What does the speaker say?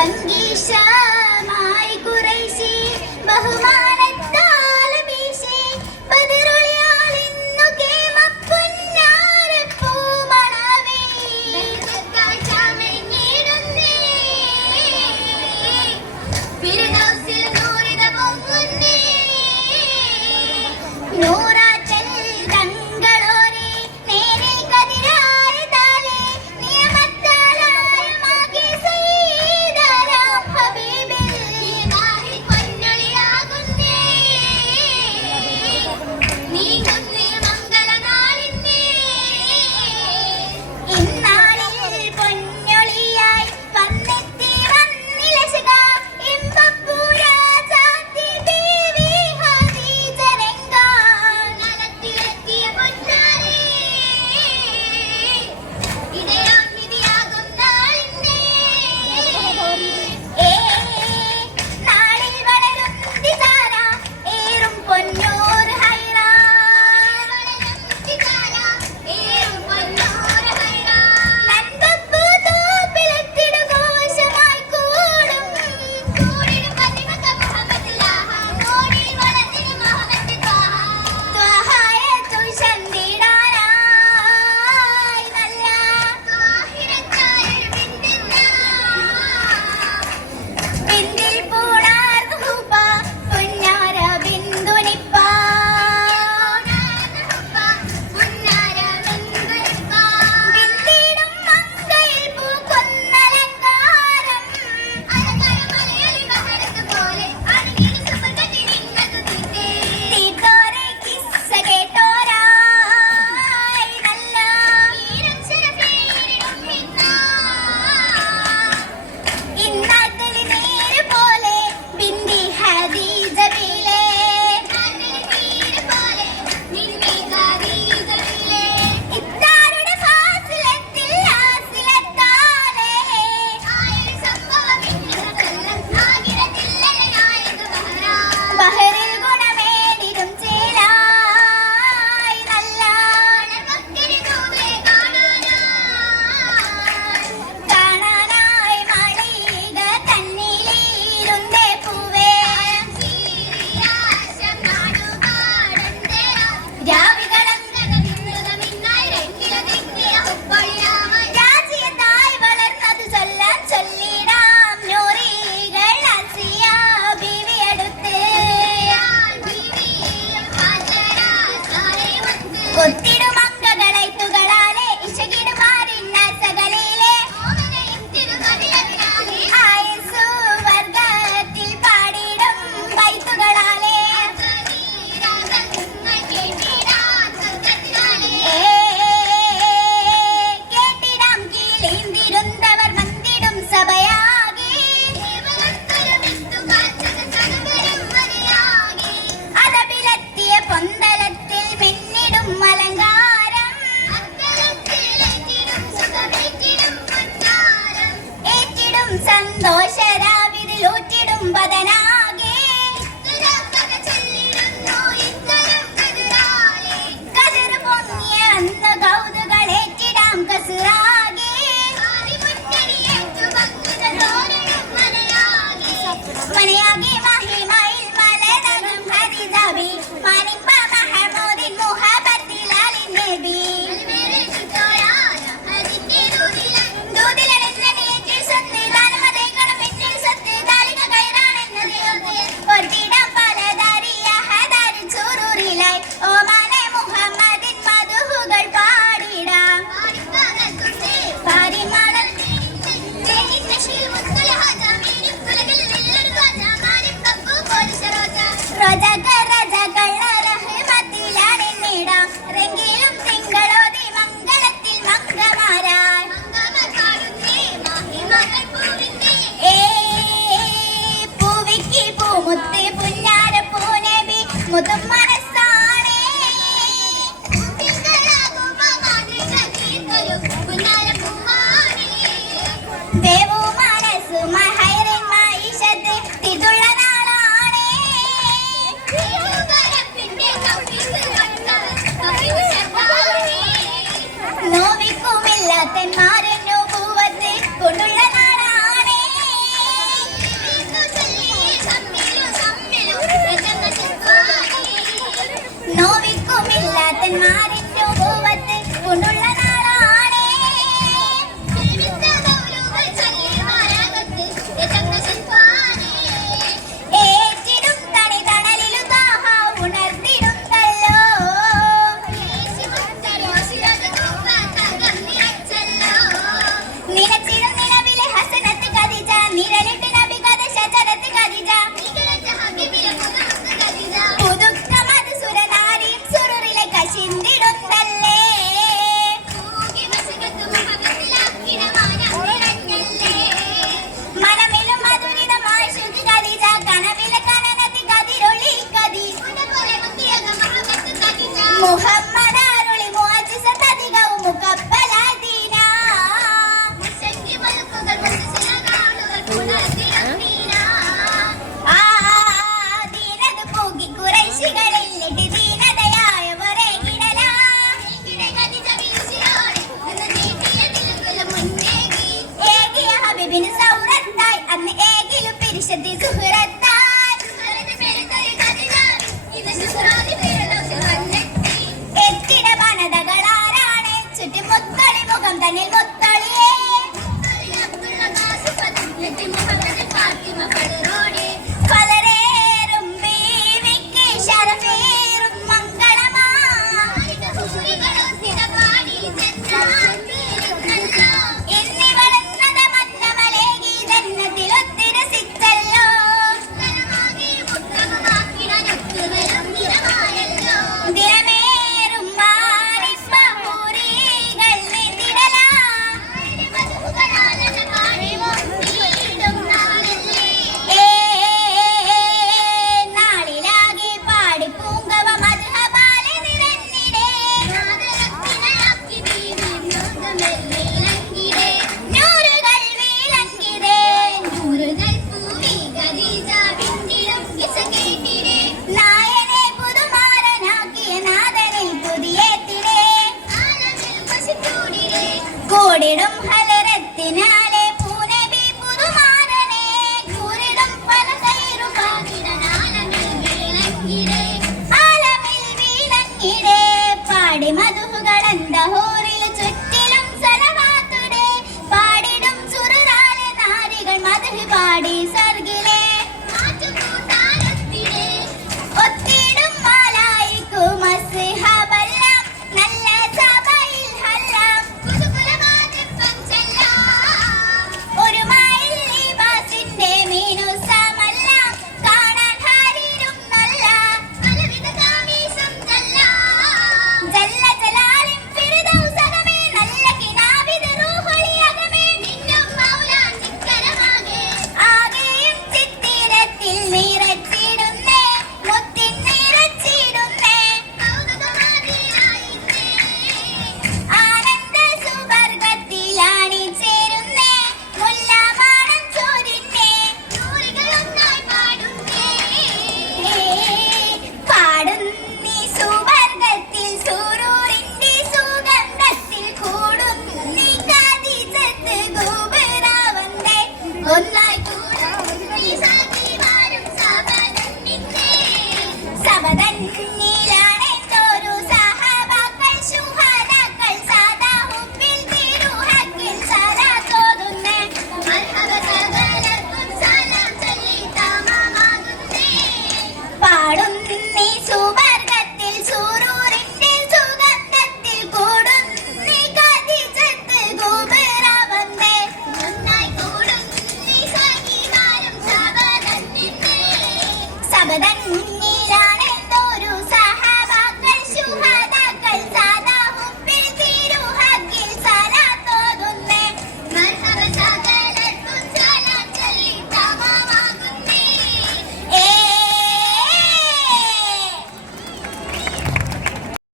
ഭംഗീഷമായി കുറേശ്ശേ ബഹുമാനത്താൽ വീശേ ബദറുളിയാളിന്നു കേമപ്പൊന്നാരപ്പൂമണവേ ചാമഞ്ഞിടുന്നേ ഫിർദൗസിൽ നൂറിത പൊങ്ങുന്നേ നൂറാറ്റൽ തങ്ങളോരേ നേരെ കതിരായ താലേ നിയമത്താലായ മാകെ സയ്യിദാരാം ഹബീബിൽ ഇലാഹി പൊന്നൊളിയാകുന്നേ നീങ്ങുന്നേ മംഗളനാളിന്നേ ഇന്നാളിൽ പൊന്നൊളിയായി വന്നെത്തി വന്നിലശക ഇമ്പപ്പൂരാജാത്തി ബീവി ഹദീജരംഗ നലത്തിലെത്തിയ പൊന്നാരേ ഇതയാം വിധിയാകും നാളിന്നേ നാളിൽ വളരും ദിതാര ഏറും പൊന്നൂർ ഹൈറാ നൻപപ്പൂ തോപ്പിലെത്തിടു ഘോഷമായി കൂടും കൂടിടും പതിമക മുഹമ്മദില്ലാഹ നോടിൽ വളർന്നിന് മുഹമ്മദ് ത്വാഹായത്തു ചന്ദിടാനായി നല്ല ത്വാഹിരത്തായൊരു ബിന്ദിൽ പൂടാർന്നു ഹുബ പുന്നാര ബിന്ദുനിപ്പ ബിന്ദിടും മങ്കയിൽ പൂക്കൊന്നലങ്കാരം തീർത്തോരെ കിസ്സ കേട്ടോരായി നല്ല ഇന്നതിൽ നീര് പോലെ ബിന്ദി ഹദീജ ബീലേ ഇത്താരുടെ ഫാസിലത്തിൽ ആസിലത്താലേ ബഹറിൽ ഗുണമേടിടും ചേലായി നല്ല കാണാനായി മണിക തന്നിലിരുന്നേ പൂവേ രാജിയത്തായി വളർന്നത് ചൊല്ലാൻ ചൊല്ലിടാം നൂറികൾ അസിയ ബീവിയടുത്ത് ഒത്തിടും അംഗങ്ങളൈത്തുകളാലെ ഇശകിടുമാറിന്ന സകലയിലെ ആയുസ്സു വർഗത്തിൽ പാടിടും വൈത്തുകളാലെ കേട്ടിടാം കീഴേന്തിരുന്നവർ മന്ദിടും സഭയാകെ അതപിലെത്തിയ പൊന്തലത്തിൽ മിന്നിടും അലങ്കാരം ഏറ്റിടും സന്തോഷരാവിതിലൂറ്റിടും ബദനാകെ കതിർ പൊങ്ങിയ അന്ന് കൗതുകളേറ്റിടാം കസുറാകെ മനയാകെ മഹിമയിൽ മലനകം ഹരിതബി മാനിമ്പ മഹമൂദിൻ മുഹബത്തിലാലി നബി ദൂതിലെന്ന നീറ്റിൽ സ്വത്ത് ദാനമതേക്കണം എന്നിൽ സ്വത്ത് ദാലിക കൈറാണെന്ന ദൈവത്തെ ഒർപ്പിടം പലതറിയ ഹദാരി ചുരൂരിലായി ഓമാനെ മുഹമ്മദിൻ മധുഹുകൾ പാടിടാം പാരിമണൽ റെങ്കിലും തിങ്കളോതി മംഗളത്തിൽ മംഗമാരാൻ പൂവിക്ക് പൂമുത്ത് പുന്നാര പൂനബി മുതും മനസ്സാണേ ദേവു മനസ്സു മഹൈറിൻ മൈഷത്ത് തിതുള്ള നാളാണേ നോവിക്കുമില്ലാത്തന്മാരെന്നു പൂവത്ത് കൊണ്ടുള്ള നാളാണേ ദേശത്തെ സുഹൃത്താൽ എത്തിട വനതകളാരാണ് ചുറ്റും മുത്തളി മുഖം തന്നിൽ മുത്തളിയേ പലരേറും ബീവിക്ക് ശരഫേറും മംഗളമാ എന്നിവളെന്നത് മന്നമലേകി ജന്നത്തിലൊത്തിര സിച്ചല്ലോ ദിനമേറും മാറിപ്പൂരികൾ നിതിരലാ നാളിലാകെ പാടി പൂങ്കവ മദ്ഹബാലെ നിരന്നിടേ നൂറുകൾ വീലങ്കിടേ നൂറുകൾ പൂവി ഖദീജ ബിന്ദിലും കിസ കേട്ടിടേ നായനെ പുതുമാരനാക്കിയ നാദനിൽ പുതിയേത്തിടേ ആലമിൽ വസിച്ചൂടിടേ കൂടിടും ഹലരത്തിനാ